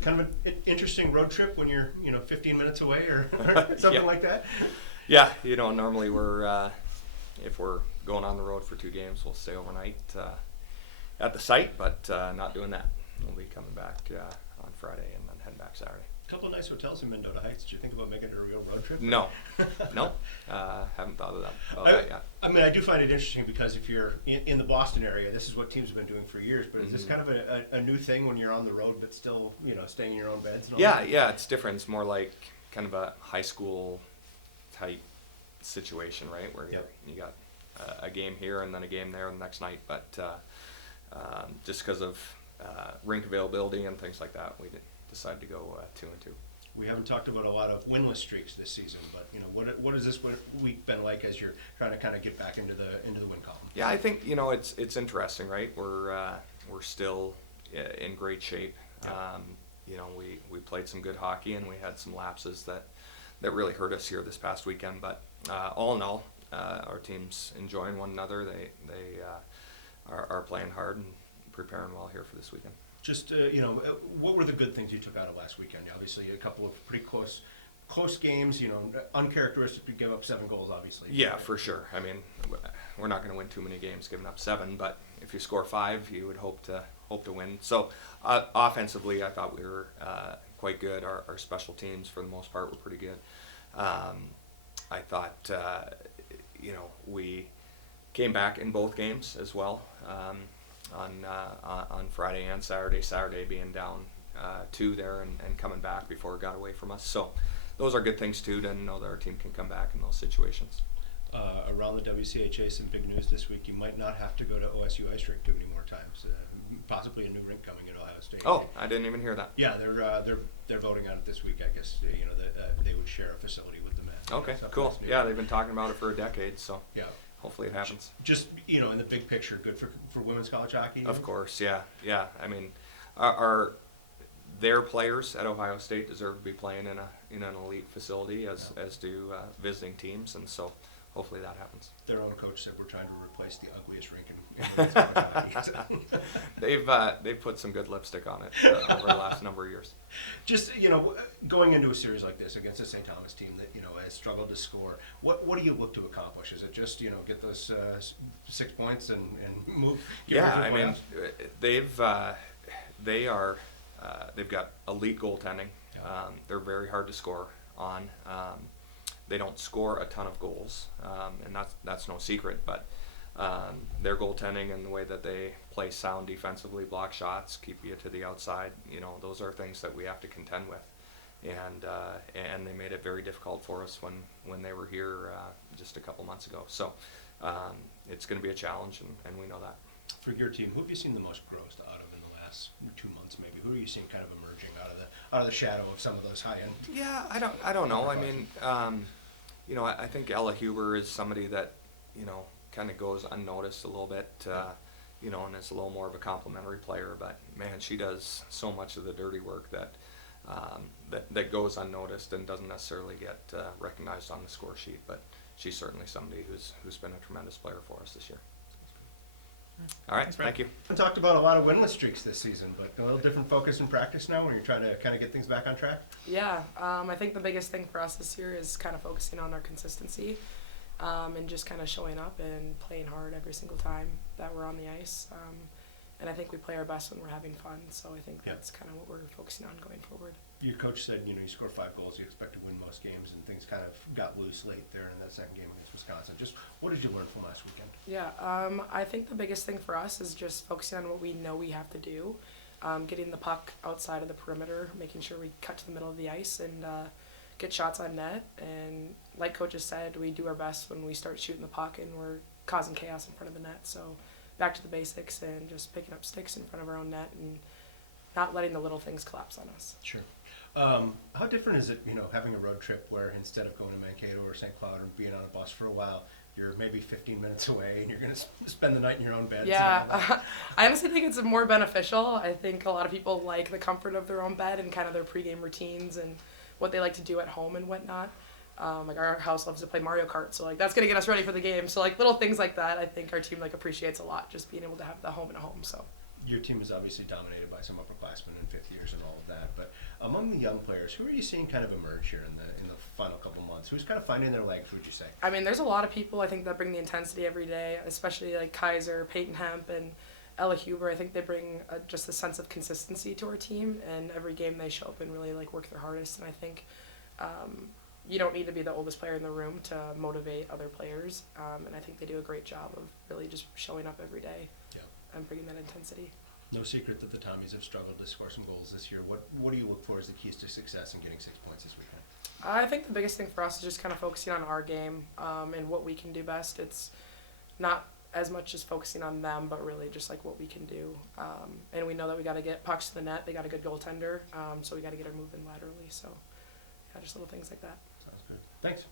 Kind of an interesting road trip when you're 15 minutes away or something like that. Yeah, normally if we're going on the road for 2 games, we'll stay overnight at the site, but not doing that. We'll be coming back on Friday and then heading back Saturday. A couple of nice hotels in Mendota Heights. Did you think about making it a real road trip? No, haven't thought of that yet. I mean, I do find it interesting because if you're in the Boston area, this is what teams have been doing for years. But is this kind of a new thing when you're on the road, but still, staying in your own beds? And all that? Yeah, it's different. It's more like kind of a high school type situation, right? Where you got a game here and then a game there the next night. But just because of rink availability and things like that, we decided to go 2-2. We haven't talked about a lot of winless streaks this season, but what has this week been like as you're trying to kind of get back into the win column? Yeah, I think it's interesting, right? We're still in great shape. Yeah. We played some good hockey and we had some lapses that really hurt us here this past weekend. But all in all, our team's enjoying one another. They are playing hard and preparing well here for this weekend. Just, what were the good things you took out of last weekend? Obviously, a couple of pretty close games, uncharacteristic to give up 7 goals, obviously. Yeah, for sure. I mean, we're not going to win too many games giving up 7, but if you score 5, you would hope to win. So, offensively, I thought we were quite good. Our special teams, for the most part, were pretty good. I thought, we came back in both games as well. On Friday and Saturday being down 2 there and coming back before it got away from us. So those are good things too, to know that our team can come back in those situations. Around the WCHA, some big news this week. You might not have to go to OSU Ice Rink too many more times. Possibly a new rink coming in Ohio State. Oh, I didn't even hear that. Yeah, they're voting on it this week. I guess that they would share a facility with the Mets. Okay, cool. Yeah, they've been talking about it for a decade, so yeah. Hopefully it happens. Just, in the big picture, good for women's college hockey? Of course, yeah. I mean, their players at Ohio State deserve to be playing in an elite facility, as do visiting teams, and so hopefully that happens. Their own coach said we're trying to replace the ugliest rink in women's college hockey. They've put some good lipstick on it over the last number of years. Just, going into a series like this against a St. Thomas team that, has struggled to score, what do you look to accomplish? Is it just, get those 6 points and move? Yeah, I mean, they've got elite goaltending. Yeah. They're very hard to score on. They don't score a ton of goals, and that's no secret, but their goaltending and the way that they play sound defensively, block shots, keep you to the outside, those are things that we have to contend with. And they made it very difficult for us when they were here just a couple months ago. So it's going to be a challenge, and we know that. For your team, who have you seen the most growth out of in the last 2 months, maybe? Who are you seeing kind of emerging out of the shadow of some of those high end? Yeah, I don't know. I mean, I think Ella Huber is somebody that kind of goes unnoticed a little bit. And is a little more of a complimentary player, but man, she does so much of the dirty work that goes unnoticed and doesn't necessarily get recognized on the score sheet. But she's certainly somebody who's been a tremendous player for us this year. All right, thank you. We talked about a lot of winless streaks this season, but a little different focus in practice now when you're trying to kind of get things back on track. Yeah, I think the biggest thing for us this year is kind of focusing on our consistency. And just kind of showing up and playing hard every single time that we're on the ice. And I think we play our best when we're having fun, so I think that's kind of what we're focusing on going forward. Your coach said, you score 5 goals, you expect to win most games, and things kind of got loose late there in that second game against Wisconsin. Just what did you learn from last weekend? Yeah, I think the biggest thing for us is just focusing on what we know we have to do, getting the puck outside of the perimeter, making sure we cut to the middle of the ice and get shots on net. And like Coach has said, we do our best when we start shooting the puck and we're causing chaos in front of the net. So back to the basics and just picking up sticks in front of our own net and not letting the little things collapse on us. Sure. How different is it, having a road trip where instead of going to Mankato or St. Cloud or being on a bus for a while, you're maybe 15 minutes away and you're going to spend the night in your own bed? Yeah, I honestly think it's more beneficial. I think a lot of people like the comfort of their own bed and kind of their pregame routines and what they like to do at home and whatnot. Like our house loves to play Mario Kart, so like that's gonna get us ready for the game. So like little things like that, I think our team like appreciates a lot, just being able to have the home and a home. So Your team is obviously dominated by some upperclassmen and fifth years and all of that, but among the young players, who are you seeing kind of emerge here in the final couple months? Who's kind of finding their legs, would you say? I mean, there's a lot of people I think that bring the intensity every day, especially like Kaiser, Peyton Hemp, and Ella Huber. I think they bring just a sense of consistency to our team, and every game they show up and really like work their hardest. And I think you don't need to be the oldest player in the room to motivate other players, and I think they do a great job of really just showing up every day and bringing that intensity. No secret that the Tommies have struggled to score some goals this year. What do you look for as the keys to success in getting 6 points this weekend? I think the biggest thing for us is just kind of focusing on our game and what we can do best. It's not as much as focusing on them, but really just like what we can do. And we know that we got to get pucks to the net. They got a good goaltender, so we got to get her moving laterally. So, yeah, just little things like that. Sounds good. Thanks.